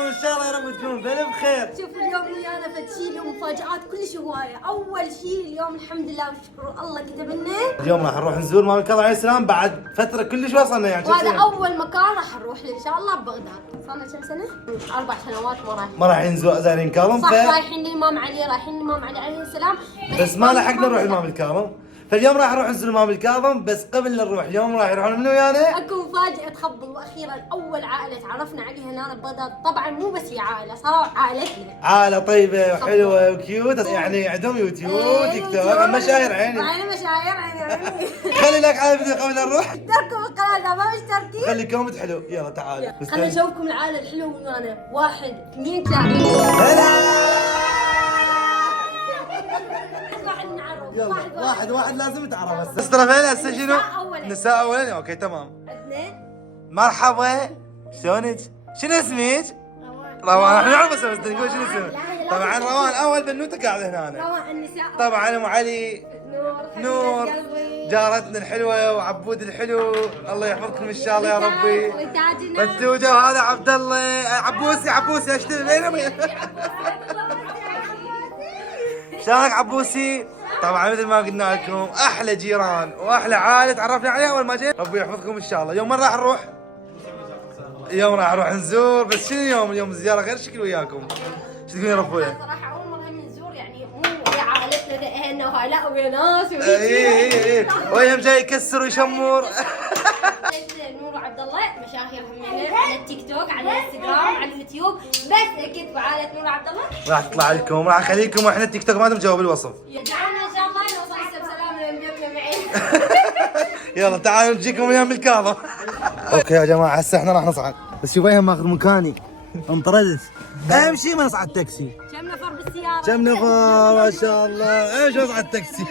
يوفقكم ان شاء الله يا رب تكونون بألف خير. شوف اليوم ويانا فتشي له مفاجآت كلش هواية. أول شيء اليوم الحمد لله وشكر الله كتب لنا اليوم راح نروح نزور مام الكاظم عليه السلام بعد فترة كلش وصلنا يعني. وهذا أول مكان راح نروح له إن شاء الله ببغداد. صار كم سنة؟ 4 سنوات ما راح نزور زايرين كاظم. صح رايحين للإمام علي، رايحين للإمام علي عليه السلام بس ما لحقنا نروح للإمام الكاظم. فاليوم راح نروح نزور الإمام الكاظم. بس قبل لا نروح اليوم راح يروحون منو ويانا؟ اكو مفاجأة تخبل. واخيرا اول عائلة تعرفنا عليها هنا ببغداد. طبعا مو بس هي عائلة، صاروا عائلتنا. عائلة طيبة وحلوة وكيوت يعني عندهم يوتيوب تيك توك مشاهير عيني. معنا مشاهير عيني. خلي لك على الفيديو قبل لا نروح. اشتركوا بالقناة اذا ما مشتركين. خلي كومنت حلو. يلا تعال. خلينا نشوفكم العائلة الحلوة ويانا. 1 2 3. هلا. يلا واحد لازم تعرف. بس ترى فين هسه شنو؟ نساء اولا. اوكي تمام. 2. مرحبا شلونك؟ شنو اسمك؟ روان. احنا نعرف بس نقول شنو اسمك. طبعا روان اول بنوته قاعده هنا. روان النساء. طبعا ام علي نور جارتنا الحلوه وعبود الحلو الله يحفظكم ان شاء الله يا ربي. فتوجه وهذا عبد الله عبوسي اشتري وين شلونك عبوسي؟ طبعا مثل ما قلنا لكم احلى جيران واحلى عائله تعرفنا عليها اول ما جينا. ربي يحفظكم ان شاء الله. يوم راح نروح؟ اليوم راح نروح نزور. بس شنو اليوم الزياره غير شكل وياكم. شو تقولون يا ربويا؟ صراحه اول مره هم نزور يعني مو ويا عائلتنا ذا اهلنا وهاي لا ويا ناس اي وياهم جاي يكسر ويشمر. نور وعبد الله مشاهير همنا على التيك توك على الانستغرام على اليوتيوب. بس اكيد بعائله نور وعبد الله راح تطلع لكم. راح اخليكم واحنا التيك توك مالتهم جاوب بالوصف. يدعونا ان شاء الله نوصل بسلام للميم معين. يلا تعالوا نجيكم ايام الكاظم. اوكي يا جماعه هسه احنا راح نصعد. بس شوف وين ماخذ مكاني انطردت. اهم شيء ما نصعد تاكسي. كم نفر بالسياره؟ كم نفر ما شاء الله. اهم شيء نصعد تاكسي.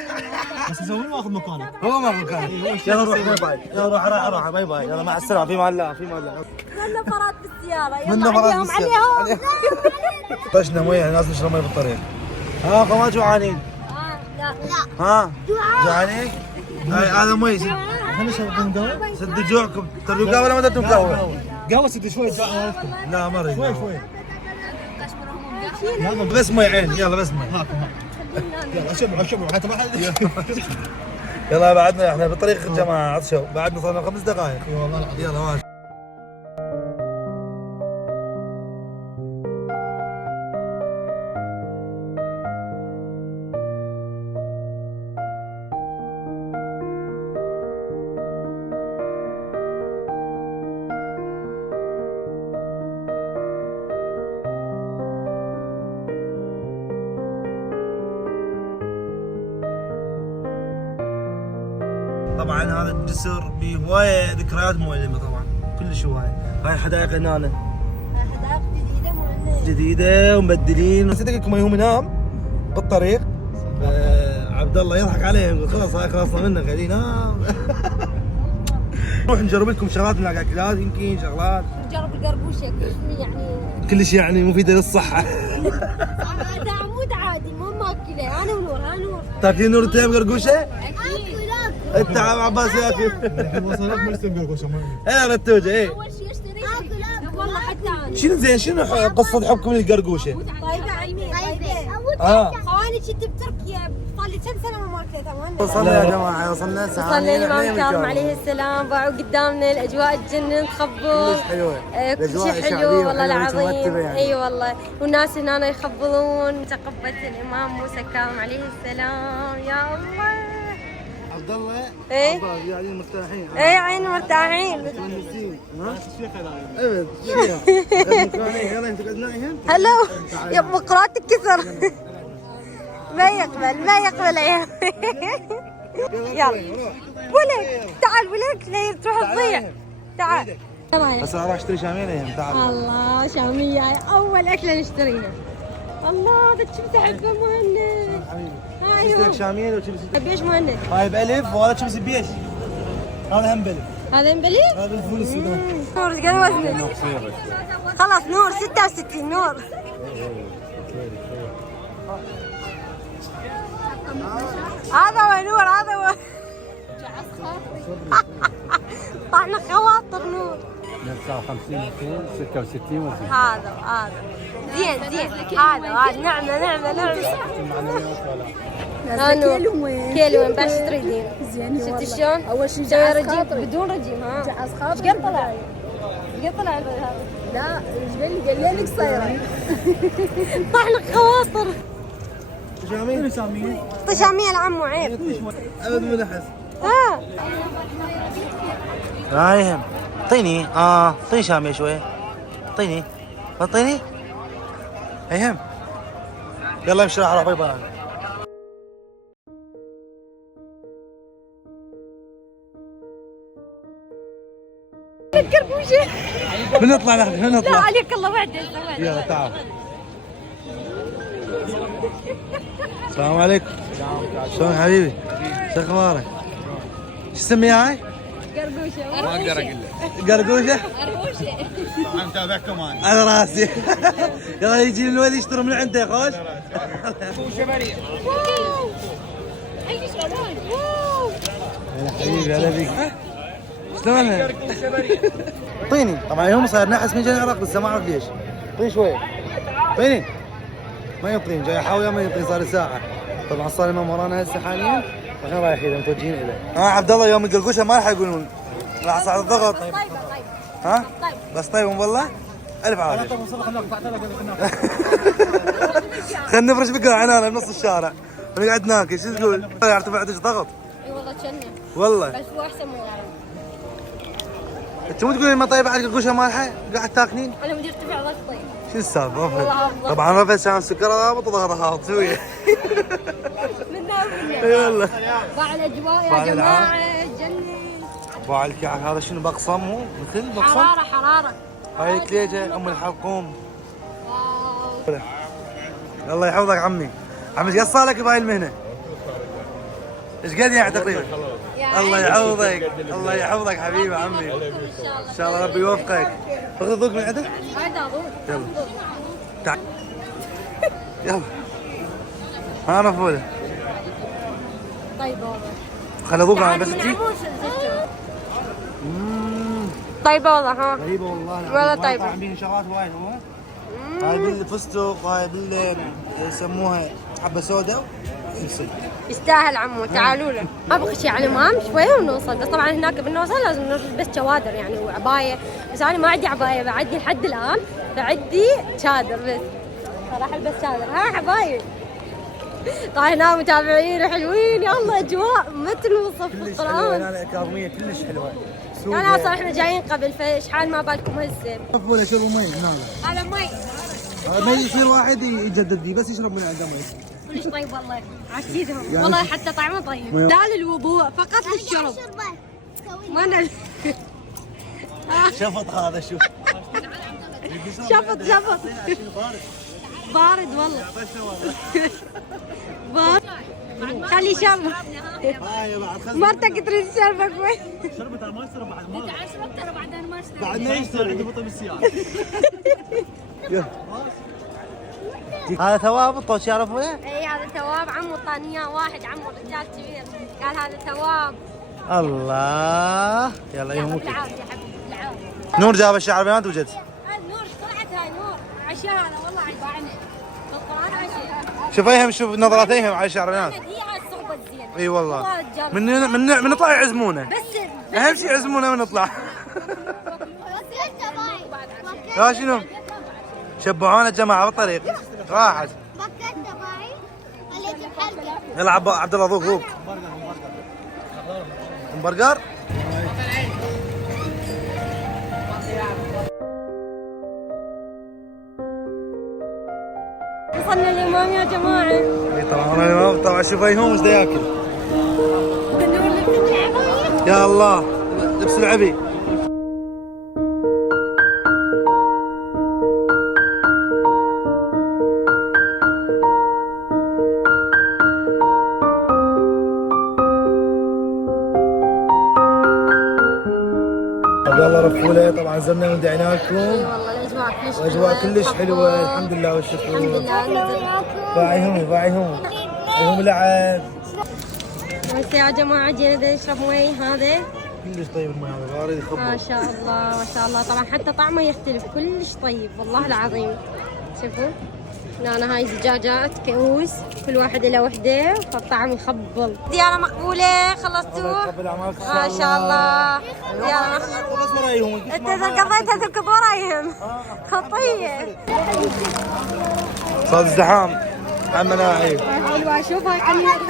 بس يسوي ماخذ مكانه. هو ماخذ مكاني. يلا روح باي باي. يلا روح باي باي. يلا مع السلامه. في مال الله. من نفرات بالسياره. من نفرات عليهم. طشنا مويه الناس نشرب مويه بالطريق. ها ما جوعانين؟ لا ها جوعانين؟ هذا مويه. خلينا نشرب قهوه. سد جوعكم. تريدوا قهوه ولا ما تريدون قهوه؟ قهوه سد شوي. لا ما اريد. شوي. بس مويه عين. يلا بس مويه. يلا شبعوا حتى ما حد. يلا بعدنا احنا بالطريق يا جماعه عطشوا. بعدنا صار 5 دقائق. اي والله العظيم. يلا ماشي. طبعا هذا الجسر بهوايه ذكريات مؤلمه طبعا كلش هوايه. هاي الحدائق هنا حدائق جديده مو جديده ومبدلين. نسيت لكم يوم ينام بالطريق عبد الله يضحك عليهم يقول خلاص هاي خلصنا منه خليه ينام. نروح نجرب لكم شغلات من الاكلات يمكن شغلات. نجرب القرقوشه يعني كلش يعني مفيده للصحه. هذا عمود عادي ما ماكله. انا ونور ها نور تاكلين نور تايم قرقوشه؟ اكيد. انت عباس ياكل. وصلت ما نستنى قرقوشه. ايه رتوجه ايه. اول شيء اشتري والله حتى انا. شنو زين شنو قصه حبكم للقرقوشه؟ طيبه عمي طيبه. خواني كنت بتركيا صار لي كم سنه ما ماكله تمام. وصلنا يا جماعه وصلنا وصلنا الإمام الكاظم عليه السلام. باعوا قدامنا الاجواء تجنن تخبل. كلش حلوه. كل شيء حلو والله العظيم. اي والله والناس هنا يخبلون. تقبلت الامام موسى الكاظم عليه السلام. يا الله عبد الله ايه قاعدين مرتاحين. ايه عين مرتاحين. متونسين. ابد. يلا انتوا قعدنا هلو يا بقرات الكسر. ما يقبل عيال. يلا ولك تعال ولك لا تروح تضيع. تعال بس راح اشتري شامية تعال. الله شامية اول اكله نشتريها. الله هذا شو تحبه مهند. حبيبي اشتري شامية لو تشتري بيش مهند. هاي بألف وهذا شمس بيش. هذا هم بألف. هذا مبلي؟ هذا الفول السوداني. نور ايش قد وزنك؟ خلاص نور 66 نور. هذا هو نور هذا هو. طعنا خواطر نور. 159 266 وزين. هذا زين هذا نعمة كيلو باش تريدين زين شفتي شلون؟ اول شيء سوي جعز رجيم خاطري بدون رجيم ها جعز خاطري ايش قد طلع؟ ايش قد طلع هذا؟ لا ايش قال لي صايره طحنك خواطر شامين شامين. طشامية العمو عيب ابد من احس. ها لا يهم. اعطيني اعطيني شامية شوي. اعطيني يهم. يلا امشي راح اروح باي باي. القربوشة بنطلع لا عليك الله وعدك يلا تعال. السلام عليكم. شلون حبيبي؟ شو اخبارك؟ شو تسميها هاي؟ قربوشة ما اقدر اقول لك. قرقوشة؟ طبعا متابع كمان. على راسي. يلا يجي من الولي يشتروا من عنده يا خوش. يا حبيبي هلا بيك. شلونها؟ اعطيني. طبعا يوم صار نحس من جاي العراق بس ما اعرف ليش. اعطيني شوي. اعطيني. ما يعطيني جاي احاول ما يعطيني صار ساعة. طبعا صار الامام ورانا هسه حاليا واحنا رايحين متوجهين اليه. عبد الله يوم القلقوشه ما راح يقولون راح صار الضغط. ها؟ بس طيب والله الف عافيه. خلينا نفرش بقرا عنانا بنص الشارع ونقعد ناكل. شو تقول؟ يرتفع عندك ضغط؟ اي والله كنا والله بس هو احسن من غيره. انت مو تقولين ما طيبه على القلقوشه مالحه قاعد تاكلين؟ انا بدي ارتفع ضغطي شو السالفه؟ والله أفضل. طبعا رفع سان سكر هابط وضغط هابط شويه. منا اي والله. باع الاجواء باع يا الألعاب. جماعه جنن باع الكعك هذا شنو بقصم مو مثل بقصم؟ حراره هاي كليجه ام الحلقوم. واو. الله يحفظك عمي. عمي ايش قد صار لك بهاي المهنه؟ ايش قد يعني تقريبا؟ يا الله عيني. يحفظك الله يحفظك حبيبي عمي. ان شاء الله ان شاء الله ربي يوفقك. اخذ ذوق من عندك. هذا ضوء يلا تعال يلا. ها مفوله. طيبه والله خلي ذوق انا بس تجي. طيبه والله ها غريبه والله. والله طيبة. طعمين شغلات وايد هو. هاي بالفستق هاي يسموها حبه سوداء وفلفل. يستاهل عمو تعالوا له. ابغى شيء على الامام شويه ونوصل بس طبعا هناك بنوصل لازم نلبس شوادر يعني وعبايه بس انا ما عندي عبايه بعدي لحد الان بعدي شادر بس راح البس شادر ها عبايه. طبعا هنا متابعين حلوين يلا اجواء مثل وصف كلش حلوه القران. هنا الاكاديميه كلش حلوه. انا اصلا احنا جايين قبل فشحال ما بالكم هسه. مفوله شربوا مي هنا. على مي ما يصير واحد يجدد فيه بس يشرب من عنده مي. كلش طيب والله عشيدهم والله حتى طعمه طيب لا للوضوء فقط للشرب ما انا شفط هذا شوف. شفط بارد والله بارد خلي شربه مرتك تريد شربك وين؟ شربت ما يصير بعد ما. شربت انا بعدين ما اشتري بعد ما يصير عندي بطل بالسيارة. هذا ثواب الطوش يعرفونه؟ اي هذا ثواب عمو طاني اياه واحد عمو رجال كبير قال هذا ثواب. الله يلا يعطيك يهمك. العافيه حبيبي العافيه. نور جاب الشعر بنات وجد. نور طلعت هاي نور عشانا والله عيبانه بالقران عشان شوف ايهم شوف نظرات ايهم على الشعر بنات. هي هاي الصحبه الزينه اي والله. والله تجرب. من نطلع يعزمونا. بس اهم شيء يعزمونا ونطلع. لا شنو؟ شبعونا الجماعه بالطريق راحت. يلا عبد الله ذوق همبرجر. وصلنا الامام يا جماعه. اي طبعا انا طبعا شوف ايهم ايش دا ياكل. يا الله لبس العبي. يلا رفوله طبعا زلنا ودعنا لكم. اي والله الاجواء كلش حلوه واجواء كلش حلوه الحمد لله والشكر. الحمد لله. باعيهم لعب. هسه يا جماعه جينا نشرب مي هذا كلش طيب الماء هذا بارد يخبط. ما شاء الله ما شاء الله. طبعا حتى طعمه يختلف كلش طيب والله العظيم. شوفوا هنا هاي زجاجات كؤوس كل واحد له وحده فالطعم يخبل. زيارة مقبولة خلصتوا؟ ما شاء الله. زيارة مقبولة. انت اذا قضيتها تركب ورايهم خطية. صار الزحام على الملاعب. حلوة شوف هاي عني هاد.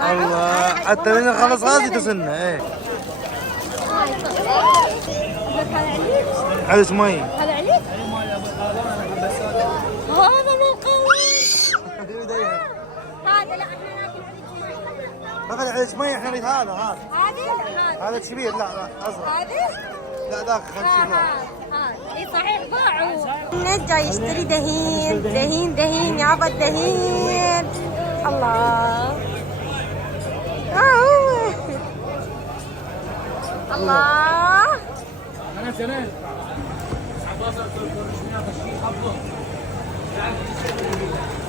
الله حتى من خلص غازي تصلنا ايه. عدس مي. هذا عليك؟ هذا مو قوي. هذا لا احنا ناكل عليك. ما عدس مي احنا نريد هذا. هذا هذا كبير لا اصغر. هذا؟ لا ذاك خلص. هذا اي صحيح ضاعوا. الناس جاي يشتري دهين دهين دهين يابا الدهين. الله الله.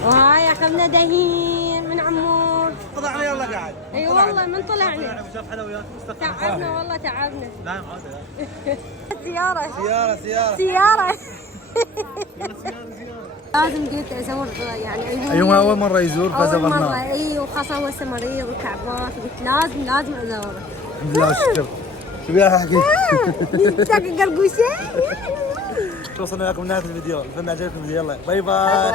وهاي اخذنا دهين من عمو. طلعنا يلا قاعد. اي والله من طلعنا. شاف حلويات تعبنا والله تعبنا. نعم عادة. سيارة سيارة. لازم قلت ازور يعني ايوه اول مرة يزور اول مرة فزورناه. اي وخاصة هو هسه مريض وتعبان قلت لازم ازوره. الحمد لله شكر. شو بيها احكي؟ تاكل قرقوشة. وصلنا لكم نهاية الفيديو. اتمنى عجبكم الفيديو. يلا باي باي.